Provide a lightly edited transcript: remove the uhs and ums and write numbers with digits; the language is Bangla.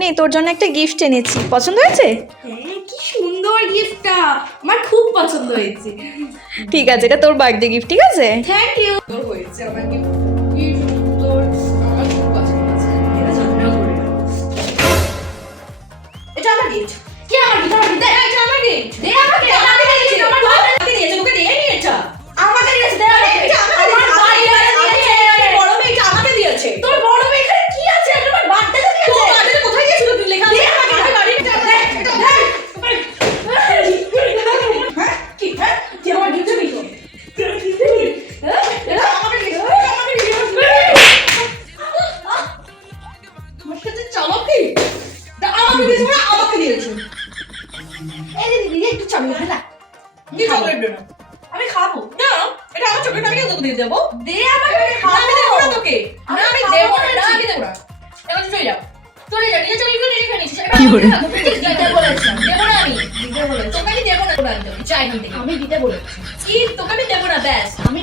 নে তোর জন্য একটা গিফট এনেছি, পছন্দ হয়েছে? হ্যাঁ, কি সুন্দর গিফটটা, আমার খুব পছন্দ হয়েছে। ঠিক আছে, এটা তোর বার্থডে গিফট, ঠিক আছে? Thank you. সুন্দর হয়েছে আমার গিফট, কি সুন্দর, আমার খুব পছন্দ হয়েছে। এটা যত্ন করে রাখো। এটা আমার গিফট। কি আমার গিফট? আমার গিফট, এটা আমার গিফট। দে আমাকে, আমাকে দিয়েছে, আমার বাবাকে দিয়েছে, তোকে দেয়নি এটা। আমাকে দিয়েছে, দে আমাকে, এটা আমাকে দিয়েছে। আমার ভাই দিয়েছে, বড় মেয়ে এটা আমাকে দিয়েছে। তোর বড় মেয়ে এখানে কি আছে? এটা আমার বার্থডেতে দিয়েছে। তোর বার্থডেতে কোথায় গিয়েছিল তুই লেখা আছে? দে আমাকে, আমি বাড়ি এটা দে, এটা দে। হ্যাঁ? কি হ্যাঁ? তুই আমার গিফট দিবি তো? তুই আমার গিফট দিবি? হ্যাঁ? এটা আমাকে দিয়েছে, আমাকে দিয়েছে। তোমার কাছে চালাকি? তা আমাকে দিয়েছে না, আমাকে দিয়েছে। এই যে দিদি একটু চকলেট দে না। কি চকলেট দে না? আমি খাবো না, এটা আমার চকলেট, আমি তোকে দিয়ে দেবো। দে আমাকে, আমি দেবো না তোকে। না আমি দেবো না, না আমি দেবো না। এখন চলে যাও, চলে যাও, নিজে চকলেট নিজে খেয়ে নিচ্ছিস। কি করে? দিতে বলেছি, দেবো না আমি, দিতে বলেছি। তোকে আমি দেবো না, চাই না, আমি দিতে বলেছি। কি তোকে আমি দেবো না, ব্যাস আমি